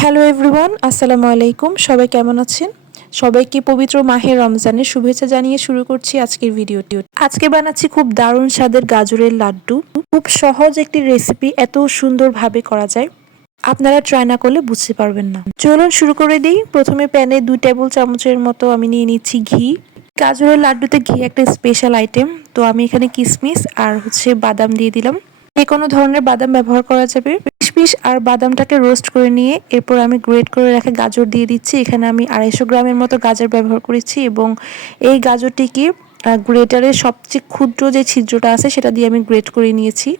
Hello everyone আসসালামু আলাইকুম সবাই কেমন আছেন? সবাইকে পবিত্র মাহের রমজানের শুভেচ্ছা জানিয়ে শুরু করছি আজকের ভিডিওটি। আজকে বানাচ্ছি খুব দারুণ স্বাদের গাজরের লাড্ডু। খুব সহজ একটি রেসিপি এত সুন্দরভাবে করা যায়। আপনারা ট্রাই না করলে বুঝতে পারবেন না। চলুন শুরু করে দিই। প্রথমে প্যানে দুই টেবিল চামচের মতো আমি নিয়ে নিচ্ছি ঘি। গাজরের লাড্ডুতে ঘি একটা স্পেশাল আইটেম তো আমি এখানে কিশমিশ আর হচ্ছে বাদাম দিয়ে দিলাম। যে কোনো ধরনের বাদাম ব্যবহার করা যাবে। কিশমিশ আর বাদামটাকে রোস্ট করে নিয়ে এরপর আমি গ্রেট করে রাখা গাজর দিয়ে দিচ্ছি। এখানে আমি আড়াইশো গ্রামের মতো গাজর ব্যবহার করেছি এবং এই গাজরটিকে গ্রেটারের সবচেয়ে ক্ষুদ্র যে ছিদ্রটা আছে সেটা দিয়ে আমি গ্রেট করে নিয়েছি।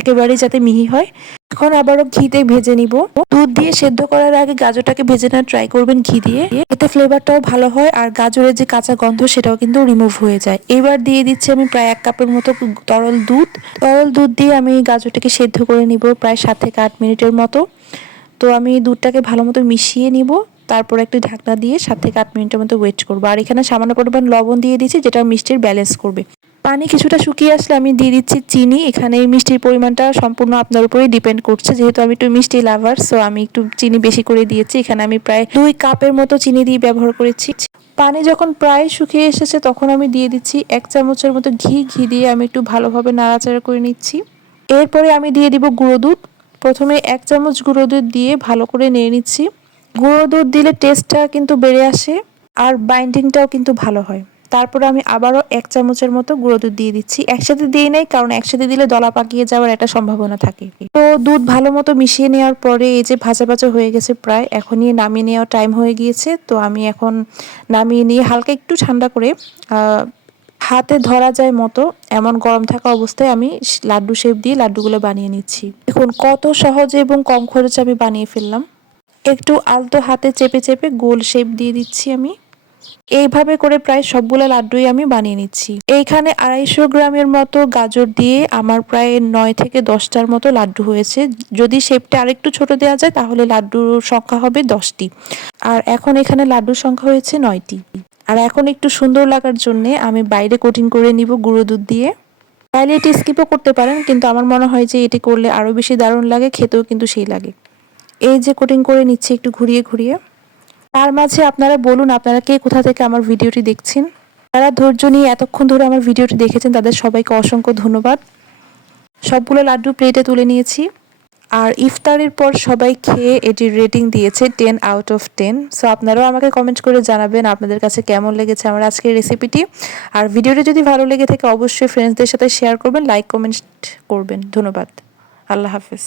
একেবারেই যাতে মিহি হয়। এখন আবারও ঘিতে ভেজে নিব। দুধ দিয়ে সেদ্ধ করার আগে গাজরটাকে ভেজে নেওয়ার ট্রাই করবেন ঘি দিয়ে। এতে ফ্লেভারটাও ভালো হয় আর গাজরের যে কাঁচা গন্ধ সেটাও কিন্তু রিমুভ হয়ে যায়। এবার দিয়ে দিচ্ছি আমি প্রায় এক কাপের মতো তরল দুধ। তরল দুধ দিয়ে আমি গাজরটাকে সেদ্ধ করে নিব প্রায় সাত থেকে আট মিনিটের মতো। তো আমি দুধটাকে ভালো মতো মিশিয়ে নিব। তারপর একটি ঢাকনা দিয়ে সাত থেকে আট মিনিটের মতো ওয়েট করব। আর এখানে সামান্য পরিমাণ লবণ দিয়ে দিচ্ছি, যেটা মিষ্টির ব্যালেন্স করবে। পানি কিছুটা শুকিয়ে আসলে আমি দিয়ে দিচ্ছি চিনি। এখানে এই মিষ্টির পরিমাণটা সম্পূর্ণ আপনার উপরেই ডিপেন্ড করছে। যেহেতু আমি একটু মিষ্টি লাভার সো আমি একটু চিনি বেশি করে দিয়েছি। এখানে আমি প্রায় দুই কাপের মতো চিনি দিয়ে ব্যবহার করেছি। পানি যখন প্রায় শুকিয়ে এসেছে, তখন আমি দিয়ে দিচ্ছি এক চামচের মতো ঘি। ঘি দিয়ে আমি একটু ভালোভাবে নাড়াচাড়া করে নিচ্ছি। এরপরে আমি দিয়ে দিব গুঁড়ো দুধ। প্রথমে এক চামচ গুঁড়ো দুধ দিয়ে ভালো করে নিয়ে নিচ্ছি। গুঁড়ো দুধ দিলে টেস্টটা কিন্তু বেড়ে আসে, আর বাইন্ডিংটাও কিন্তু ভালো হয়। তারপরে আমি আবারও এক চামচের মতো গুঁড়ো দুধ দিয়ে দিচ্ছি। একসাথে দিয়ে নেই, কারণ একসাথে দিলে দলা পাকিয়ে যাওয়ার একটা সম্ভাবনা থাকে। তো দুধ ভালো মতো মিশিয়ে নেওয়ার পরে এই যে ভাজা ভাজা হয়ে গেছে প্রায়, এখনই নামিয়ে নেওয়ার টাইম হয়ে গিয়েছে। তো আমি এখন নামিয়ে নিয়ে হালকা একটু ঠান্ডা করে হাতে ধরা যায় মতো এমন গরম থাকা অবস্থায় আমি লাড্ডু শেপ দিয়ে লাড্ডুগুলো বানিয়ে নিচ্ছি। দেখুন কত সহজে এবং কম খরচে আমি বানিয়ে ফেললাম। একটু আলতো হাতে চেপে চেপে গোল শেপ দিয়ে দিচ্ছি আমি। এইভাবে করে প্রায় সবগুলো লাড্ডুই আমি বানিয়ে নিচ্ছি। এইখানে আড়াইশো গ্রামের মতো গাজর দিয়ে আমার প্রায় নয় থেকে দশটার মতো লাড্ডু হয়েছে। যদি শেপটা আরেকটু ছোট দেওয়া যায়, তাহলে লাড্ডুর সংখ্যা হবে দশটি। আর এখন এখানে লাড্ডুর সংখ্যা হয়েছে নয়টি। আর এখন একটু সুন্দর লাগার জন্য আমি বাইরে কোটিং করে নিব গুঁড়ো দুধ দিয়ে। চাইলে এটি স্কিপও করতে পারেন, কিন্তু আমার মনে হয় যে এটি করলে আরও বেশি দারুণ লাগে, খেতেও কিন্তু সেই লাগে। এই যে কোটিং করে নিচ্ছে একটু ঘুরিয়ে ঘুরিয়ে। তার মাঝে আপনারা বলুন, আপনারা কে, কোথা থেকে আমার ভিডিওটি দেখছেন? যারা ধৈর্য নিয়ে এতক্ষণ ধরে আমার ভিডিওটি দেখেছেন, তাদের সবাইকে অসংখ্য ধন্যবাদ। সবগুলো লাড্ডু প্লেটে তুলে নিয়েছি। আর ইফতারের পর সবাই খেয়ে এটির রেটিং দিয়েছে ten out of ten so আপনারাও আমাকে কমেন্ট করে জানাবেন আপনাদের কাছে কেমন লেগেছে আমার আজকের রেসিপিটি আর ভিডিওটি যদি ভালো লেগে থাকে, অবশ্যই ফ্রেন্ডসদের সাথে শেয়ার করবেন লাইক কমেন্ট করবেন। ধন্যবাদ। আল্লাহ হাফিজ।